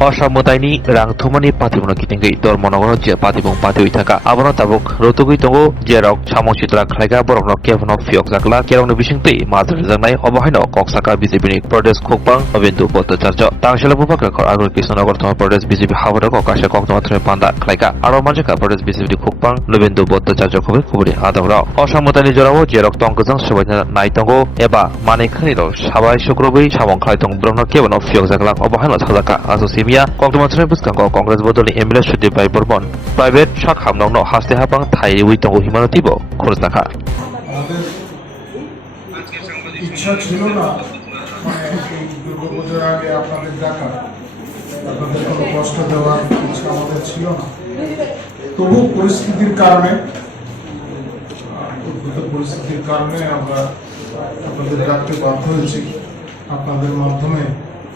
असामतायनि रां थुमानि पातिबुनो किथिंगै धर्मनगर जे पातिबुं पातिबै थाका आबनो ताबुक रतुगै दंगो जेराव सामो चित्रा खलायगा बरकनो केफनो फियक जाकला केरावनो बिसिंतै माजर जानाय अबहायनो कक्साका बिजेपिनि प्रदेश खोकबां अबिन्दु भट्टाचार्य तांसेला बुबाका आगुर कृष्णनगर थमा प्रदेश बिजेपि हावरो ककाशे कक्तमात्र पान्दा खलायगा आरो मानजिका प्रदेश बिजेपि खोकबां लबिन्दु भट्टाचार्य खबै खबरि आदौरा असामतायनि जराव जेराव तंगजों सबायना नायतंगो एबा मानेखनिरो साबाय शुक्रबै सामं खलायतं ब्रह्म केवनो फियक जाकला अबहायनो थाजाका आसो सिमिया कक्तमात्र बुस्कांगो कांग्रेस बदलनि एमएलए सुदीप भाई बर्मन प्राइवेट शाख हामनावनो हास्ते हाबां थाइवै तंगो हिमानतिबो खरजनाखा ইচ্ছা ছিল না মানে এই দুর্গাপূজার আগে আপনাদের ডাকা আপনাদের কোনো কষ্ট দেওয়ার ইচ্ছা আমাদের ছিল না তবু পরিস্থিতির কারণে উদ্ভূত পরিস্থিতির কারণে আমরা আপনাদের ডাকতে বাধ্য হয়েছি আপনাদের মাধ্যমে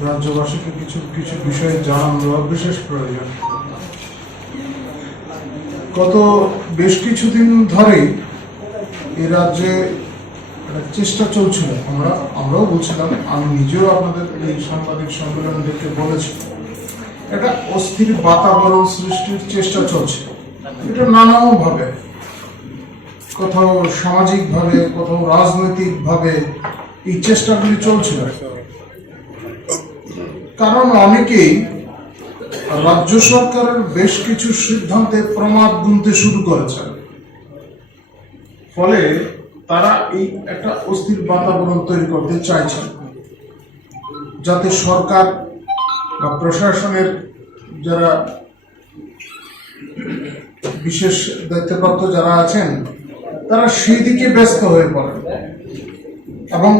রাজ্যবাসীকে কিছু কিছু বিষয়ে জানানো বিশেষ প্রয়োজন গত বেশ কিছুদিন ধরেই এই রাজ্যে চেষ্টা চলছিল আমরাও বলছিলাম আমি নিজেও আপনাদের এই সাংবাদিক সম্মেলন দেখে বলেছি একটা অস্থির বাতাবরণ সৃষ্টির চেষ্টা চলছে এটা নানাভাবে কোথাও সামাজিকভাবে কোথাও রাজনৈতিকভাবে এই চেষ্টাগুলি চলছিল কারণ অনেকেই রাজ্য সরকারের বেশ কিছু সিদ্ধান্তে প্রমাদ গুনতে শুরু করেছেন ফলে তারা এই একটা অস্থির বাতাবরণ তৈরি করতে চাইছেন যাতে সরকার বা প্রশাসনের যারা বিশেষ দায়িত্বপ্রাপ্ত যারা আছেন তারা সেই দিকে ব্যস্ত হয়ে পড়েন এবং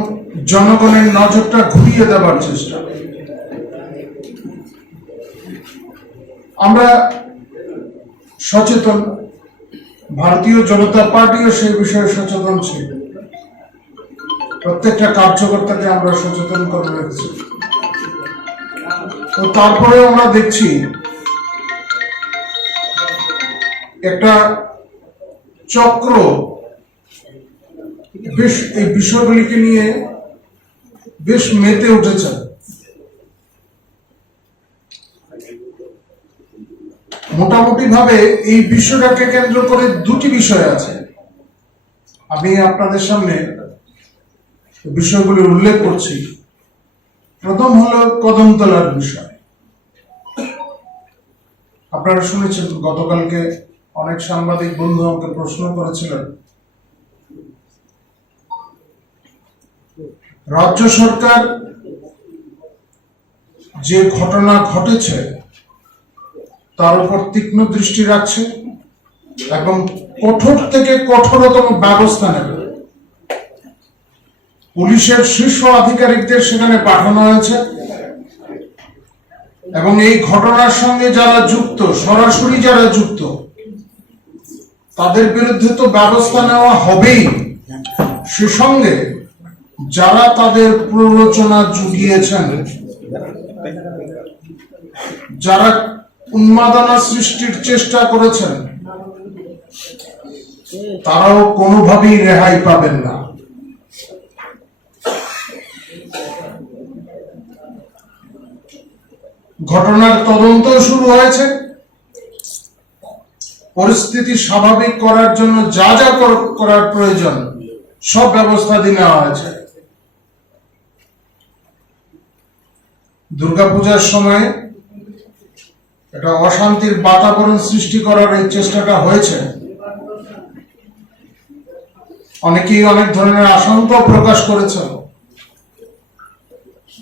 জনগণের নজরটা ঘুরিয়ে দেওয়ার চেষ্টা আমরা সচেতন ভারতীয় জনতা পার্টিও সেই বিষয়ে সচেতন ছিল প্রত্যেকটা কার্যকর্তাকে আমরা সচেতন করে রেখেছি তো তারপরে আমরা দেখছি একটা চক্র বেশ এই বিষয়গুলিকে নিয়ে বেশ মেতে উঠেছে মোটামুটি ভাবে এই বিষয়টাকে কেন্দ্র করে দুটি বিষয় আছে আমি আপনাদের সামনে বিষয়গুলি উল্লেখ করছি প্রথম হলো কদমতলার বিষয় আপনারা শুনেছেন গতকালকে অনেক সাংবাদিক বন্ধু আমাকে প্রশ্ন করেছিলেন রাজ্য সরকার যে ঘটনা ঘটেছে তার উপর তীক্ষ্ণ দৃষ্টি রাখছে এবং কঠোর থেকে কঠোরতম ব্যবস্থা নেবে পুলিশের শীর্ষ আধিকারিকদের সেখানে পাঠানো হয়েছে এবং এই ঘটনার সঙ্গে যারা যুক্ত সরাসরি যারা যুক্ত তাদের বিরুদ্ধে তো ব্যবস্থা নেওয়া হবেই সে সঙ্গে যারা তাদের প্ররোচনা জুগিয়েছেন যারা উন্মাদনা সৃষ্টির চেষ্টা করেছেন তারাও কোনোভাবেই রেহাই পাবেন না ঘটনার তদন্ত শুরু হয়েছে পরিস্থিতি স্বাভাবিক করার জন্য যা যা করার প্রয়োজন সব ব্যবস্থা নেওয়া হয়েছে দুর্গাপূজার সময় একটা অশান্তির বাতাবরণ সৃষ্টি করার এই চেষ্টাটা হয়েছে অনেকেই অনেক ধরনের আশঙ্কা প্রকাশ করেছে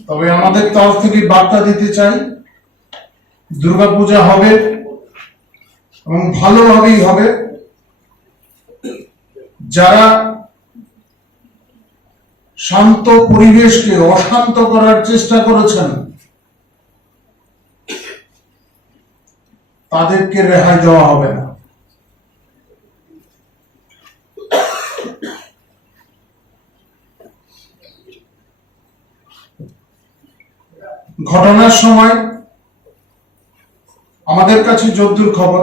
তবে আমাদের তরফ থেকে বার্তা দিতে চাই দুর্গাপূজা হবে এবং ভালোভাবেই হবে যারা শান্ত পরিবেশকে অশান্ত করার চেষ্টা করেছেন তাদেরকে রেহাই দেওয়া হবে না ঘটনার সময় আমাদের কাছে যদ্দূর খবর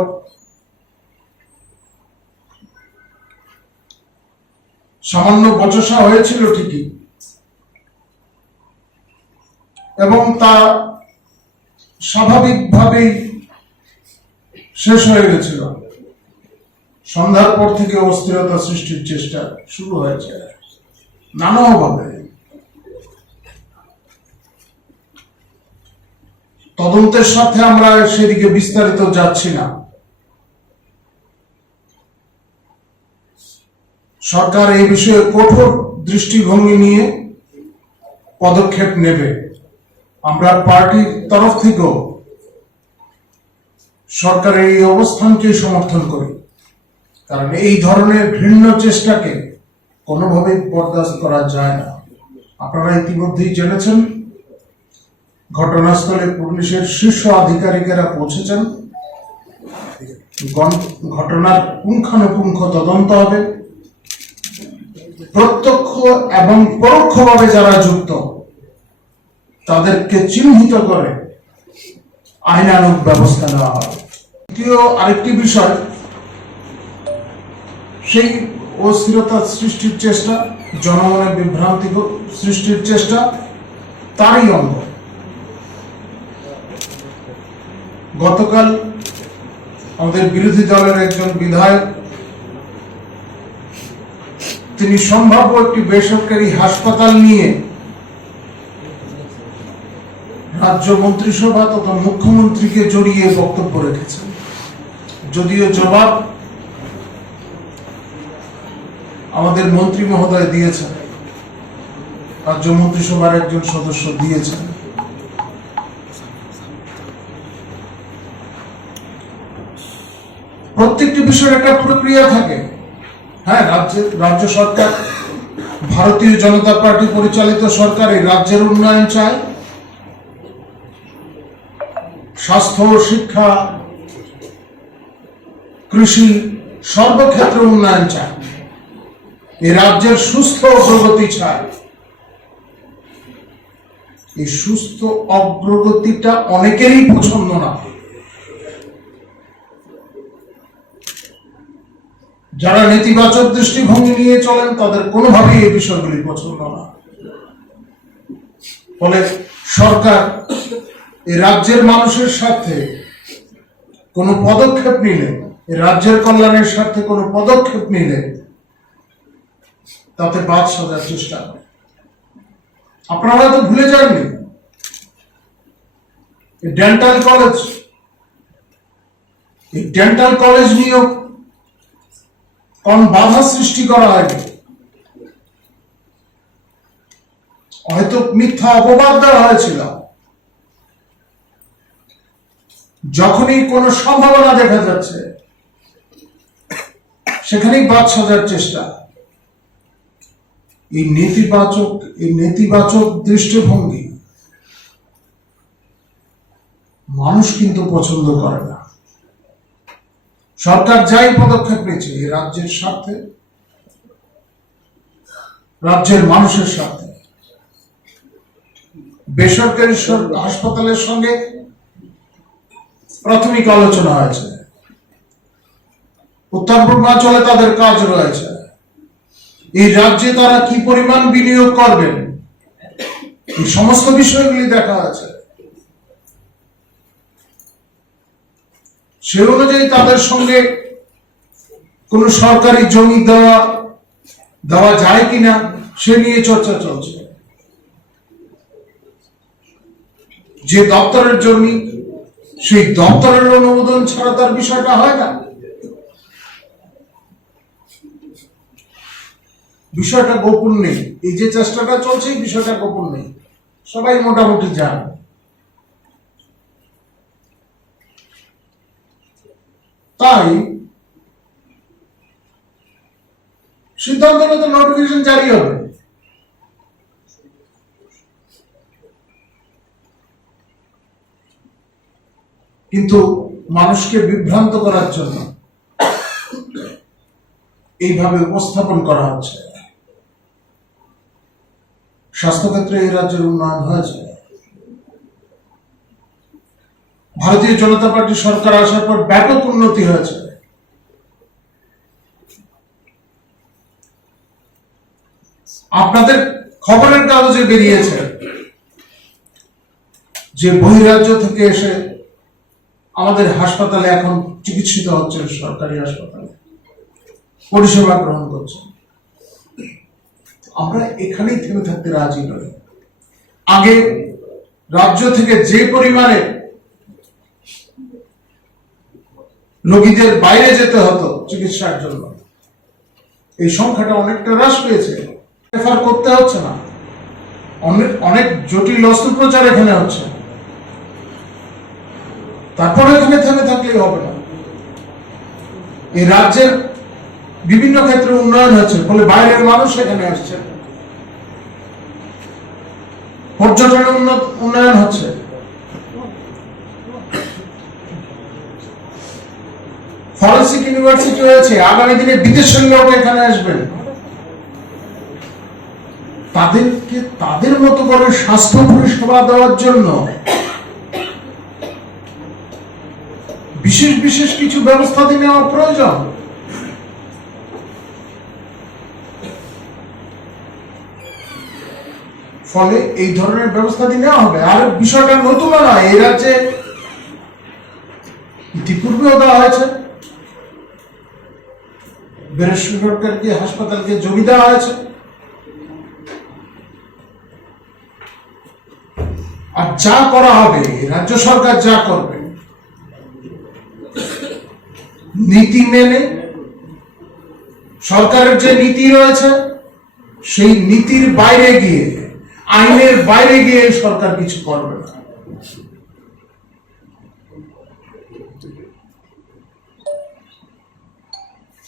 সামান্য বচসা হয়েছিল ঠিকই এবং তা স্বাভাবিকভাবেই শেষ হয়ে গেছিল। সন্ধ্যার পর থেকে অস্থিরতা সৃষ্টির চেষ্টা শুরু হয়েছে নানাভাবে। তদন্তের সাথে আমরা সেদিকে বিস্তারিত যাচ্ছি না। সরকার এই বিষয়ে কঠোর দৃষ্টিভঙ্গি নিয়ে পদক্ষেপ নেবে। আমরা পার্টির তরফ থেকেও সরকারের এই অবস্থানকে সমর্থন করি, কারণ এই ধরনের ঘৃণ্য চেষ্টাকে কোনোভাবেই বরদাস্ত করা যায় না। আপনারা ইতিমধ্যেই জেনেছেন, ঘটনাস্থলে পুলিশের শীর্ষ আধিকারিকেরা পৌঁছেছেন। ঘটনার পুঙ্খানুপুঙ্খ তদন্ত হবে। প্রত্যক্ষ এবং পরোক্ষভাবে যারা যুক্ত তাদেরকে চিহ্নিত করে আইনানুগ ব্যবস্থা নেওয়া হবে। দ্বিতীয় আরেকটি বিষয়, সেই অস্থিরতা সৃষ্টির চেষ্টা, জনমনে বিভ্রান্তি সৃষ্টির চেষ্টা, তারই অঙ্গ। গতকাল আমাদের বিরোধী দলের একজন বিধায়ক তিনি সম্ভাব্য একটি বেসরকারি হাসপাতাল নিয়ে রাজ্য মন্ত্রিসভা তথা মুখ্যমন্ত্রীকে জড়িয়ে বক্তব্য রেখেছেন। যদিও জবাব আমাদের মন্ত্রী মহোদয় দিয়েছেন, রাজ্য মন্ত্রিসভার একজন সদস্য দিয়েছেন। প্রত্যেকটি বিষয়ের একটা প্রক্রিয়া থাকে। হ্যাঁ, রাজ্য সরকার, ভারতীয় জনতা পার্টি পরিচালিত সরকার এই রাজ্যের উন্নয়ন চায়। স্বাস্থ্য, শিক্ষা, কৃষি সর্বক্ষেত্রে উন্নয়ন চায়। এই রাজ্যের সুস্থ অগ্রগতি চায়। এই সুস্থ অগ্রগতিটা অনেকেরই পছন্দ না। যারা নেতিবাচক দৃষ্টিভঙ্গি নিয়ে চলেন তাদের কোনোভাবেই এই বিষয়গুলি পছন্দ না। ফলে সরকার এই রাজ্যের মানুষের স্বার্থে কোনো পদক্ষেপ নিলে, এই রাজ্যের কল্যাণের স্বার্থে কোনো পদক্ষেপ নিলে তাতে বাদ সাজার চেষ্টা করে। আপনারা তো ভুলে যাননি, ডেন্টাল কলেজ নিয়েও কোন বাধা সৃষ্টি করা হয়নি। হয়তো মিথ্যা অপবাদ দেওয়া হয়েছিল। যখনই কোন সম্ভাবনা দেখা যাচ্ছে সেখানেই বাদ সাজার চেষ্টা। এই নেতিবাচক দৃষ্টিভঙ্গি মানুষ কিন্তু পছন্দ করে না। সরকার যাই পদক্ষেপ নিয়েছে এই রাজ্যের স্বার্থে, রাজ্যের মানুষের স্বার্থে। বেসরকারি হাসপাতালের সঙ্গে প্রাথমিক আলোচনা হয়েছে। উত্তর পূর্বাঞ্চলে তাদের কাজ রয়েছে। এই রাজ্যে তারা কি পরিমাণ বিনিয়োগ করবেন এই সমস্ত বিষয়গুলি দেখা আছে। সে অনুযায়ী তাদের সঙ্গে কোন সরকারি জমি দেওয়া যায় কিনা সে নিয়ে চর্চা চলছে। যে দপ্তরের জমি, সেই দপ্তরের অনুমোদন ছাড়া তার বিষয়টা হয় না। বিষয়টা গোপন নেই। এই যে চেষ্টাটা চলছে এই বিষয়টা গোপন নেই, সবাই মোটামুটি জানে। তাই সিদ্ধান্ত হলে তো নোটিফিকেশন জারি হবে। কিন্তু মানুষকে বিভ্রান্ত করার জন্য এইভাবে উপস্থাপন করা হচ্ছে। স্বাস্থ্যক্ষেত্রে এই রাজ্যের উন্নয়ন হয়েছে। ভারতীয় জনতা পার্টি সরকার আসার পর ব্যাপক উন্নতি হয়েছে। আপনাদের খবরের কাগজে বেরিয়েছে যে বহিরাজ্য থেকে এসে আমাদের হাসপাতালে এখন চিকিৎসিত হচ্ছেন, সরকারি হাসপাতালে পরিষেবা গ্রহণ করছেন। আমরা এখানেই থেমে থাকতে রাজি নই। আগে রাজ্য থেকে যে পরিমাণে রোগীদের বাইরে যেতে হতো চিকিৎসার জন্য, এই সংখ্যাটা অনেকটা হ্রাস পেয়েছে। রেফার করতে হচ্ছে না, অনেক জটিল অস্ত্রোপচার এখানে হচ্ছে। তারপরে এখানে থেমে থাকলেই হবে না। এই রাজ্যের বিভিন্ন ক্ষেত্রে উন্নয়ন হচ্ছে, ফলে বাইরের মানুষ এখানে আসছে, পর্যটনের উন্নয়ন হচ্ছে। ফরেন্সিক ইউনিভার্সিটি হয়েছে, আগামী দিনে বিদেশের লোক এখানে আসবেন। তাদেরকে তাদের মতো করে স্বাস্থ্য পরিষেবা দেওয়ার জন্য বিশেষ বিশেষ কিছু ব্যবস্থা নেওয়া প্রয়োজন। ফলে এই ধরনের ব্যবস্থা নেওয়া হবে। আর বিষয়টা নতুন নয়, এই রাজ্যে ইতিপূর্বেও দেওয়া হয়েছে, বেসরকারি হাসপাতালকে জমি দেওয়া হয়েছে। আর যা করা হবে, রাজ্য সরকার যা করবে নীতি মেনে, সরকারের যে নীতি রয়েছে সেই নীতির বাইরে গিয়ে, আইনের বাইরে গিয়ে সরকার কিছু করবে না।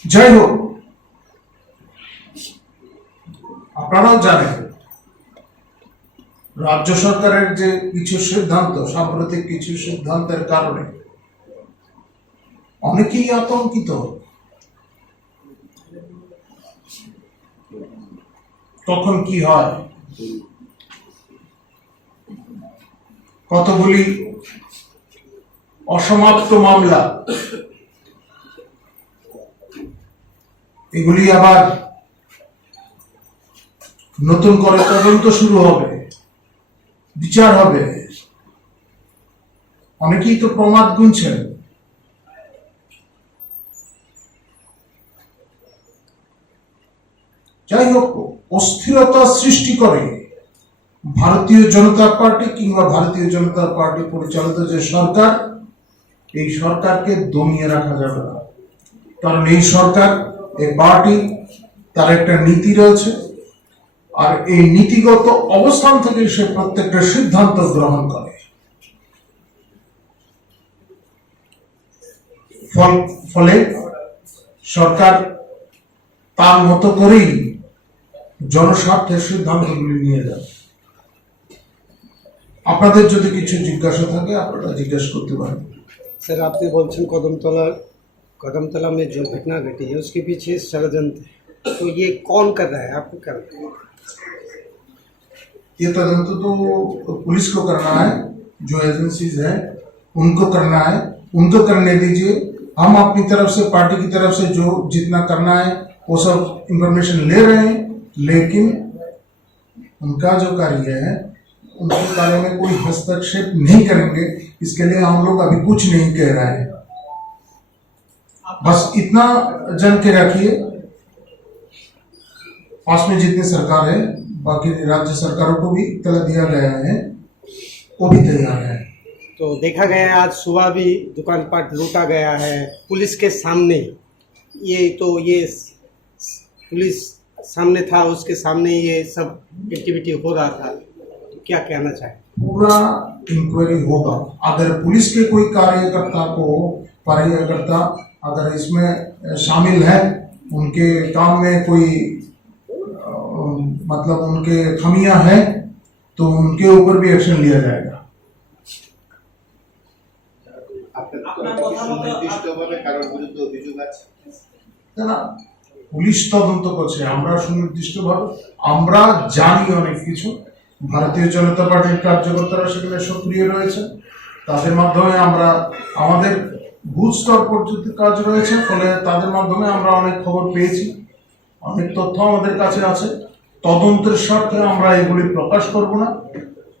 যাই হোক, আপনারাও জানেন রাজ্য সরকারের যে কিছু সিদ্ধান্ত, সাম্প্রতিক কিছু সিদ্ধান্তের কারণে অনেকেই আতঙ্কিত। তখন কি হয়, কতগুলি অসমাপ্ত মামলা, এগুলি আবার নতুন করে তদন্ত শুরু হবে, বিচার হবে। অনেকেই তো প্রমাদ গুনছেন। যাই হোক, অস্থিরতা সৃষ্টি করে ভারতীয় জনতা পার্টি কিংবা ভারতীয় জনতা পার্টি পরিচালিত যে সরকার, এই সরকারকে দমিয়ে রাখা যাবে না। কারণ এই সরকার, এই পার্টি, তার একটা নীতি রয়েছে, আর এই নীতিগত অবস্থান থেকে সে প্রত্যেকটা সিদ্ধান্ত গ্রহণ করে। ফলে সরকার তার মতো করেই জনস্বার্থের সিদ্ধান্তগুলি নিয়ে যাবে। আপনাদের যদি কিছু জিজ্ঞাসা থাকে আপনারা জিজ্ঞাসা করতে পারেন। सर, आपने बोलছেন कदमतला में जो घटना घटी है उसके पीछे षड्यंत्र, तो ये कौन कर रहा है, आपको क्या लगता है? ये तदंत तो पुलिस को करना है, जो एजेंसीज है उनको करना है, उनको करने दीजिए। हम अपनी तरफ से, पार्टी की तरफ से जो जितना करना है वो सब इंफॉर्मेशन ले रहे हैं, लेकिन उनका जो कार्य है, उनके कार्य में कोई हस्तक्षेप नहीं करेंगे। इसके लिए हम लोग अभी कुछ नहीं कह रहे हैं। बस इतना जन के रखिए, पास में जितनी सरकार है, बाकी राज्य सरकारों को भी इत्तला दिया गया है, वो भी तैयार है। तो देखा गया है आज सुबह भी दुकान पाट लूटा गया है पुलिस के सामने। ये पुलिस सामने था, उसके सामने ये सब एक्टिविटी हो रहा था, तो क्या कहना चाहे? पूरा इंक्वायरी होगा। अगर पुलिस के कोई कार्यकर्ता अगर इसमें शामिल है, उनके काम में कोई मतलब उनके खामियां हैं, तो उनके ऊपर भी एक्शन लिया जाएगा। না, পুলিশ তদন্ত করছে, আমরা সুনির্দিষ্টভাবে আমরা জানি অনেক কিছু। ভারতীয় জনতা পার্টির কার্যকর্তারা সেখানে সক্রিয় রয়েছে, তাদের মাধ্যমে আমরা, আমাদের বুথ স্তর পর্যন্ত কাজ রয়েছে, ফলে তাদের মাধ্যমে আমরা অনেক খবর পেয়েছি, অনেক তথ্য আমাদের কাছে আছে। তদন্তের স্বার্থে আমরা এগুলি প্রকাশ করব না,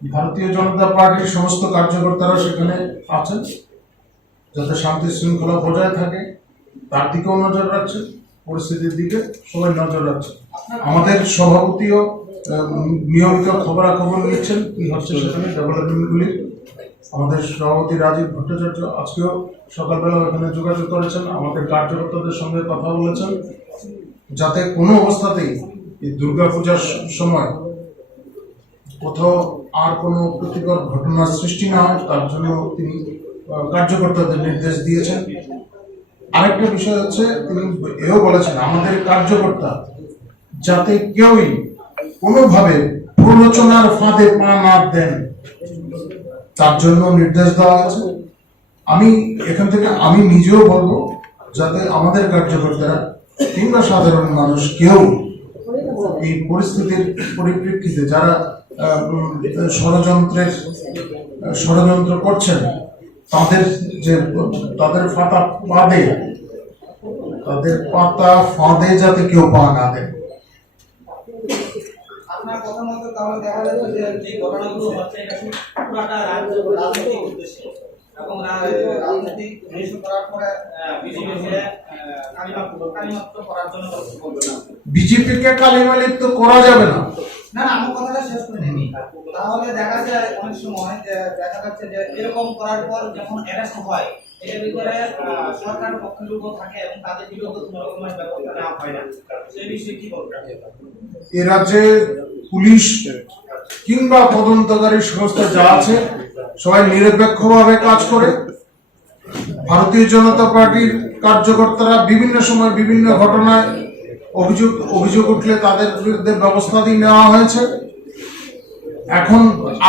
ভারতীয় জনতা পার্টির সমস্ত কার্যকর্তারা সেখানে আছেন, যাতে শান্তি শৃঙ্খলা বজায় থাকে তার দিকেও নজর রাখছেন, পরিস্থিতির দিকে সবাই নজর রাখছেন। আমাদের সভাপতিও নিয়মিত খবরাখবর নিচ্ছেন কি হচ্ছে সেখানে ডেভেলপমেন্টগুলি। আমাদের সভাপতি রাজীব ভট্টাচার্য আজকেও সকালবেলা ওখানে যোগাযোগ করেছেন, আমাদের কার্যকর্তাদের সঙ্গে কথা বলেছেন, যাতে কোনো অবস্থাতেই এই দুর্গাপূজার সময় কোথাও আর কোনো ক্ষতিকর ঘটনার সৃষ্টি না হয় তার জন্য তিনি কার্যকর্তাদের নির্দেশ দিয়েছেন। আরেকটা বিষয় হচ্ছে তিনি এও বলেছেন আমাদের কার্যকর্তা যাতে কেউই কোনোভাবে প্ররোচনার ফাঁদে পা না দেন তার জন্য নির্দেশ দেওয়া আছে। আমি এখান থেকে আমি নিজেও বলবো যাতে আমাদের কার্যকর্তারা কিংবা সাধারণ মানুষ কেউ এই পরিস্থিতির পরিপ্রেক্ষিতে যারা ষড়যন্ত্র করছেন তাদের পাতা ফাঁদে যাতে কেউ পা না দেয়। আপনার কথা মতো তাহলে দেখা যাচ্ছে যে ঘটনাগুলো হচ্ছে এটা পুরাটা রাজনৈতিক উদ্দেশ্যে এবং রাজনৈতিক ইস্যু করার পরে বিজেপিকে কালিমালিপ্ত করার জন্য বলবে না। বিজেপিকে কালিমালিপ্ত করা যাবে না। না আমার কথাটা শেষ করে নিই। তাহলে দেখা যায় অনেক সময় যে দেখা যাচ্ছে যে এরকম করার পর যখন অ্যারেস্ট হয় এর ভিতরে সরকারের পক্ষের লোকও থাকে এবং তাদের বিরুদ্ধে কোনো রকমের ব্যবস্থা নেওয়া হয় না। সেই বিষয়ে কি বলবেন? এ রাজ্যে পুলিশ কিংবা তদন্তকারী সংস্থা যা আছে সবাই নিরপেক্ষভাবে কাজ করে। ভারতীয় জনতা পার্টির কার্যকর্তারা বিভিন্ন সময় বিভিন্ন ঘটনায় অভিযোগ উঠলে তাদের বিরুদ্ধে ব্যবস্থা দিয়ে নেওয়া হয়েছে। এখন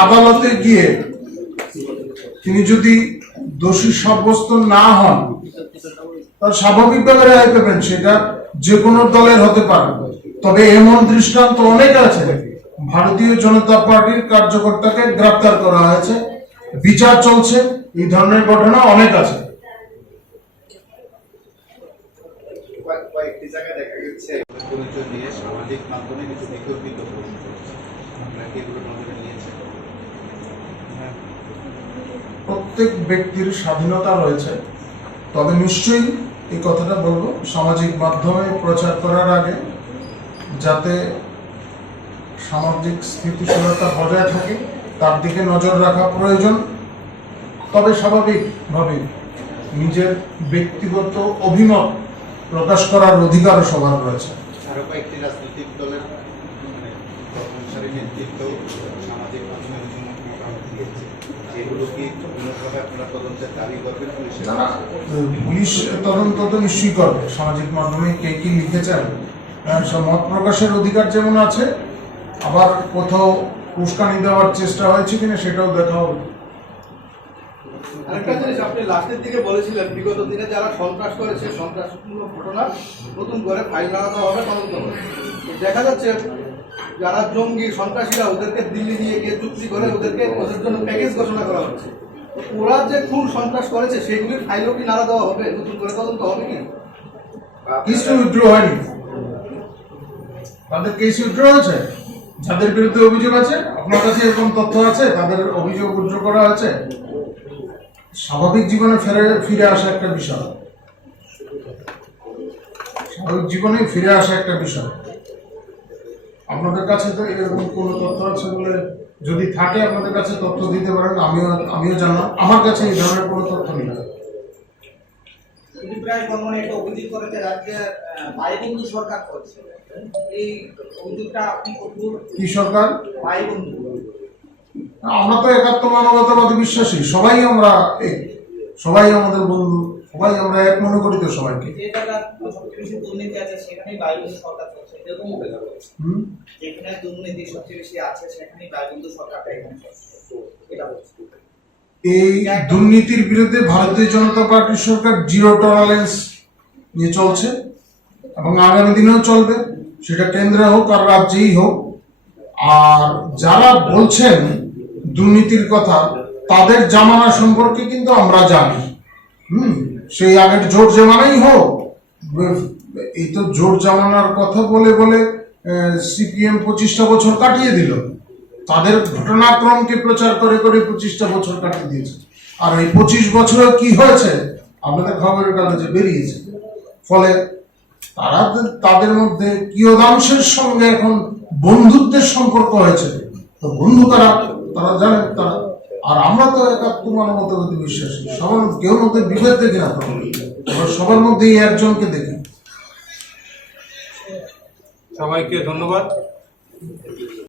আদালতে গিয়ে তিনি যদি দোষী সাব্যস্ত না হন তার স্বাভাবিকভাবে রেহাই পাবেন, সেটা যে কোনো দলের হতে পারে। তবে এমন দৃষ্টান্ত অনেক আছে, ভারতীয় জনতা পার্টির কার্যকর্তাকে গ্রেপ্তার করা হয়েছে, বিচার চলছে, এই ধরনের ঘটনা অনেক আছে। কয়েকটি জায়গায় দেখা গেছে পরিচয় দিয়ে সামাজিক মাধ্যমে কিছু বিতর্কিত আপনারা কি এগুলো নজরে নিয়েছেন? প্রত্যেক ব্যক্তির স্বাধীনতা রয়েছে, তবে নিশ্চয়ই এই কথাটা বলবো সামাজিক মাধ্যমে প্রচার করার আগে যাতে সামাজিক স্থিতিশীলতা বজায় থাকে তার দিকে নজর রাখা প্রয়োজন। তবে স্বাভাবিকভাবে নিজের ব্যক্তিগত অভিমত প্রকাশ করার অধিকারও সবার রয়েছে। আরো কয়েকটি রাজনৈতিক দলের নেতৃত্ব সামাজিক মাধ্যমে যেগুলো কি উন্নতভাবে আপনারা তদন্তের দাবি করবেন পুলিশের? না, পুলিশ তদন্ত তো নিশ্চয়ই করবে। সামাজিক মাধ্যমে কে কি লিখেছেন মত প্রকাশের অধিকার যেমন আছে, আবার কোথাও উস্কানি দেওয়ার চেষ্টা হয়েছে কিনা সেটাও দেখা হবে। আরেকটা জিনিস আপনি লাস্টের দিকে বলেছিলেন বিগত দিনে যারা সন্ত্রাস করেছে সন্ত্রাসমূলক ঘটনা নতুন করে ফাইল লাগাতে হবে, তদন্ত হবে। দেখা যাচ্ছে যারা জঙ্গি সন্ত্রাসীরা ওদেরকে দিল্লি নিয়ে গিয়ে চুক্তি করে ওদের জন্য প্যাকেজ ঘোষণা করা হচ্ছে। ওরা যে খুন সন্ত্রাস করেছে সেগুলির ফাইলও কি নাড়া দেওয়া হবে, নতুন করে তদন্ত হবে কি? কিছু উইথড্র হয়নি, তাদের কেস উইথড্র হয়েছে। যাদের বিরুদ্ধে অভিযোগ আছে, আপনার কাছে এরকম তথ্য আছে, তাদের অভিযোগ উইথড্র করা হয়েছে। স্বাভাবিক জীবনে ফিরে আসা একটা বিষয়, স্বাভাবিক জীবনে ফিরে আসা একটা বিষয়। আপনাদের কাছে তো এরকম কোন তথ্য আছে বলে যদি থাকে আপনাদের কাছে তথ্য দিতে পারেন, আমিও জানলাম। আমার কাছে এই ধরনের কোনো তথ্য নেই। প্রায় বর্মনে একটা অভিযোগ করেছে রাজ্যে ভাইবন্ধু সরকার করছে, এই অভিযোগটা আপনি কতদূর? কি সরকার? ভাইবন্ধু। আমরা তো একাত্ম মানবতাবাদী বিশ্বাসী, সবাই আমরা এক, সবাই আমাদের বন্ধু, সবাই আমরা এক মনে করি তো সবাইকে। যে জায়গা সবচেয়ে বেশি দুর্নীতি আছে সেখানেই ভাইবন্ধু সরকার চলছে, এরকম হবে না? যেখানে দুর্নীতি সবচেয়ে বেশি আছে সেখানেই ভাইবন্ধু সরকারটা এখানে চলছে, এটা হচ্ছে। এই দুর্নীতির বিরুদ্ধে ভারতীয় জনতা পার্টির সরকার জিরো টলারেন্স নিয়ে চলছে এবং আগামী দিনেও চলবে, সেটা কেন্দ্রে হোক আর রাজ্যেই হোক। আর যারা বলছেন দুর্নীতির কথা তাদের জামানা সম্পর্কে কিন্তু আমরা জানি। সেই আগের জোট জামানাই হোক, এই তো জোট জামানার কথা বলে বলে সিপিএম 25টা বছর কাটিয়ে দিল। তাদের ঘটনাক্রমকে প্রচার করে করে 25টা বছর কাটিয়ে দিয়েছে। আর এই 25 বছরে কি হয়েছে আপনাদের খবরের কাগজে বেরিয়েছে। ফলে তারা তাদের মধ্যে কিয়দাংশের সঙ্গে এখন বন্ধুত্বের সম্পর্ক হয়েছে। তো বন্ধু তারা জানেন তারা। আর আমরা তো একাত্ম মানবতাবাদী বিশ্বাসী, সবার কেউ মধ্যে বিভেদ দেখি না, আমরা সবার মধ্যেই একজনকে দেখি। সবাইকে ধন্যবাদ।